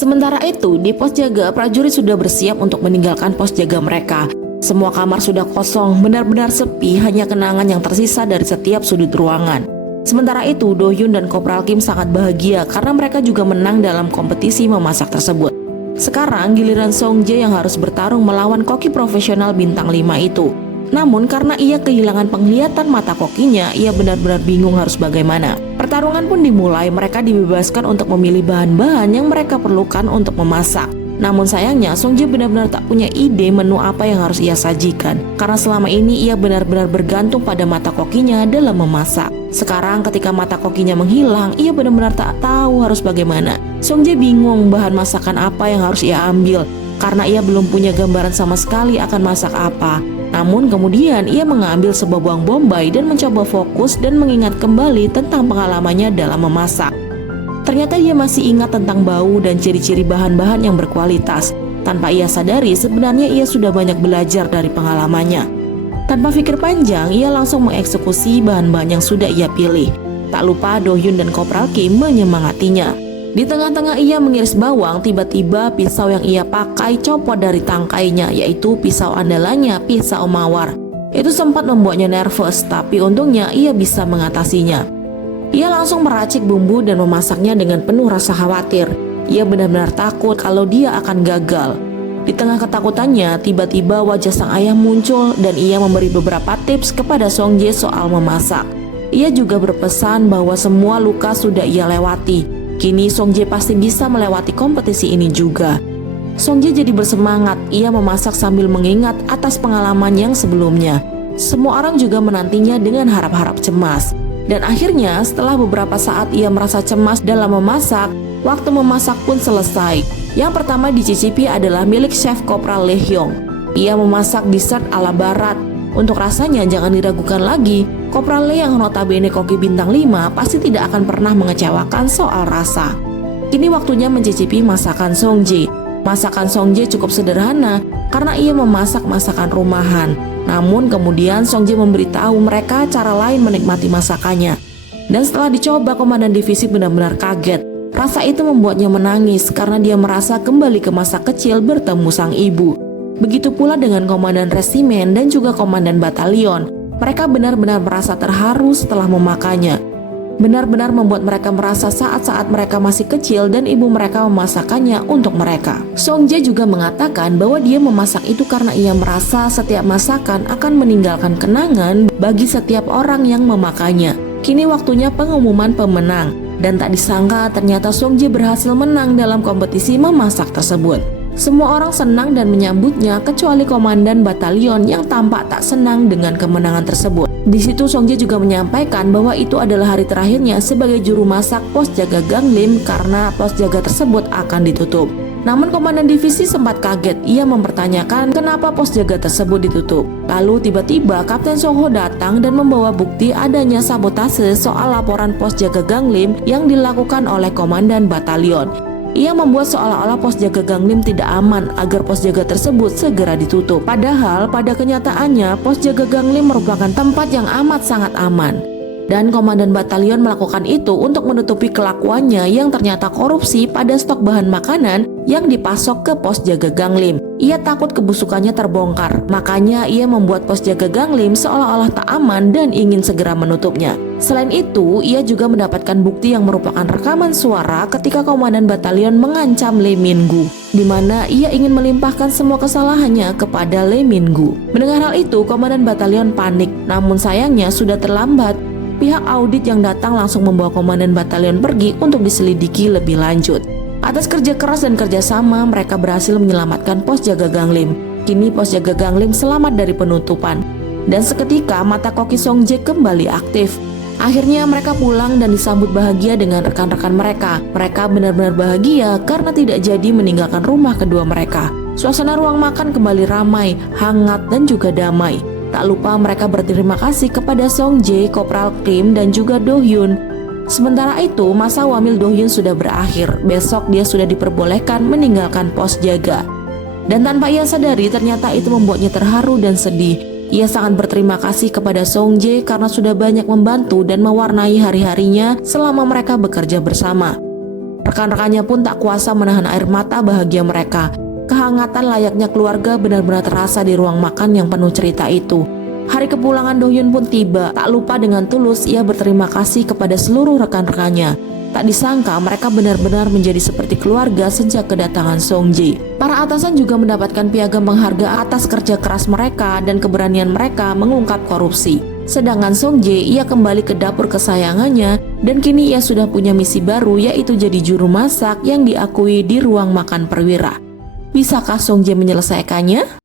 Sementara itu, di pos jaga, prajurit sudah bersiap untuk meninggalkan pos jaga mereka. Semua kamar sudah kosong, benar-benar sepi, hanya kenangan yang tersisa dari setiap sudut ruangan. Sementara itu, Do Hyun dan Kopral Kim sangat bahagia karena mereka juga menang dalam kompetisi memasak tersebut. Sekarang giliran Song Jae yang harus bertarung melawan koki profesional bintang 5 itu. Namun karena ia kehilangan penglihatan mata kokinya, ia benar-benar bingung harus bagaimana. Pertarungan pun dimulai, mereka dibebaskan untuk memilih bahan-bahan yang mereka perlukan untuk memasak. Namun sayangnya Song Jae benar-benar tak punya ide menu apa yang harus ia sajikan. Karena selama ini ia benar-benar bergantung pada mata kokinya dalam memasak. Sekarang ketika mata kokinya menghilang, ia benar-benar tak tahu harus bagaimana. Song Jae bingung bahan masakan apa yang harus ia ambil. Karena ia belum punya gambaran sama sekali akan masak apa. Namun kemudian ia mengambil sebuah bawang bombay dan mencoba fokus dan mengingat kembali tentang pengalamannya dalam memasak. Ternyata ia masih ingat tentang bau dan ciri-ciri bahan-bahan yang berkualitas. Tanpa ia sadari sebenarnya ia sudah banyak belajar dari pengalamannya. Tanpa pikir panjang, ia langsung mengeksekusi bahan-bahan yang sudah ia pilih. Tak lupa Do Hyun dan Kopral Kim menyemangatinya. Di tengah-tengah ia mengiris bawang, tiba-tiba pisau yang ia pakai copot dari tangkainya, yaitu pisau andalannya, pisau mawar. Itu sempat membuatnya nervous, tapi untungnya ia bisa mengatasinya. Ia langsung meracik bumbu dan memasaknya dengan penuh rasa khawatir. Ia benar-benar takut kalau dia akan gagal. Di tengah ketakutannya, tiba-tiba wajah sang ayah muncul dan ia memberi beberapa tips kepada Song Jae soal memasak. Ia juga berpesan bahwa semua luka sudah ia lewati. Kini Song Jae pasti bisa melewati kompetisi ini juga. Song Jae jadi bersemangat, ia memasak sambil mengingat atas pengalaman yang sebelumnya. Semua orang juga menantinya dengan harap-harap cemas. Dan akhirnya setelah beberapa saat ia merasa cemas dalam memasak, waktu memasak pun selesai. Yang pertama dicicipi adalah milik chef Kopral Lee Hyung. Ia memasak dessert ala barat. Untuk rasanya jangan diragukan lagi, Kopral Lee yang notabene koki bintang 5 pasti tidak akan pernah mengecewakan soal rasa. Kini waktunya mencicipi masakan Song Jae. Masakan Song Jae cukup sederhana karena ia memasak masakan rumahan. Namun kemudian Song Jae memberitahu mereka cara lain menikmati masakannya. Dan setelah dicoba, komandan divisi benar-benar kaget. Rasa itu membuatnya menangis karena dia merasa kembali ke masa kecil bertemu sang ibu. Begitu pula dengan komandan resimen dan juga komandan batalion. Mereka benar-benar merasa terharu setelah memakannya. Benar-benar membuat mereka merasa saat-saat mereka masih kecil dan ibu mereka memasakkannya untuk mereka. Song Jae juga mengatakan bahwa dia memasak itu karena ia merasa setiap masakan akan meninggalkan kenangan bagi setiap orang yang memakannya. Kini waktunya pengumuman pemenang. Dan tak disangka ternyata Song Jae berhasil menang dalam kompetisi memasak tersebut. Semua orang senang dan menyambutnya kecuali komandan batalion yang tampak tak senang dengan kemenangan tersebut. Di situ Song Jae juga menyampaikan bahwa itu adalah hari terakhirnya sebagai juru masak pos jaga Ganglim karena pos jaga tersebut akan ditutup. Namun komandan divisi sempat kaget. Ia mempertanyakan kenapa pos jaga tersebut ditutup. Lalu tiba-tiba Kapten Song Ho datang dan membawa bukti adanya sabotase soal laporan pos jaga Ganglim yang dilakukan oleh komandan batalion. Ia membuat seolah-olah pos jaga Ganglim tidak aman agar pos jaga tersebut segera ditutup. Padahal pada kenyataannya pos jaga Ganglim merupakan tempat yang amat sangat aman. Dan komandan batalion melakukan itu untuk menutupi kelakuannya yang ternyata korupsi pada stok bahan makanan yang dipasok ke pos jaga Ganglim. Ia takut kebusukannya terbongkar, makanya ia membuat pos jaga Ganglim seolah-olah tak aman dan ingin segera menutupnya. Selain itu, ia juga mendapatkan bukti yang merupakan rekaman suara ketika komandan batalion mengancam Lee Min-gu, di mana ia ingin melimpahkan semua kesalahannya kepada Lee Min-gu. Mendengar hal itu, komandan batalion panik, namun sayangnya sudah terlambat. Pihak audit yang datang langsung membawa komandan batalion pergi untuk diselidiki lebih lanjut. Atas kerja keras dan kerjasama, mereka berhasil menyelamatkan pos jaga Ganglim. Kini pos jaga Ganglim selamat dari penutupan. Dan seketika mata koki Song Jae kembali aktif. Akhirnya mereka pulang dan disambut bahagia dengan rekan-rekan mereka. Mereka benar-benar bahagia karena tidak jadi meninggalkan rumah kedua mereka. Suasana ruang makan kembali ramai, hangat dan juga damai. Tak lupa mereka berterima kasih kepada Song Jae, Kopral Kim dan juga Do Hyun. Sementara itu masa wamil Do Hyun sudah berakhir. Besok dia sudah diperbolehkan meninggalkan pos jaga. Dan tanpa ia sadari ternyata itu membuatnya terharu dan sedih. Ia sangat berterima kasih kepada Song Jae karena sudah banyak membantu dan mewarnai hari-harinya selama mereka bekerja bersama. Rekan-rekannya pun tak kuasa menahan air mata bahagia mereka. Kehangatan layaknya keluarga benar-benar terasa di ruang makan yang penuh cerita itu. Hari kepulangan Do-hyun pun tiba. Tak lupa dengan tulus ia berterima kasih kepada seluruh rekan-rekannya. Tak disangka mereka benar-benar menjadi seperti keluarga sejak kedatangan Song-ji. Para atasan juga mendapatkan piagam penghargaan atas kerja keras mereka dan keberanian mereka mengungkap korupsi. Sedangkan Song-ji ia kembali ke dapur kesayangannya dan kini ia sudah punya misi baru, yaitu jadi juru masak yang diakui di ruang makan perwira. Bisakah Song-ji menyelesaikannya?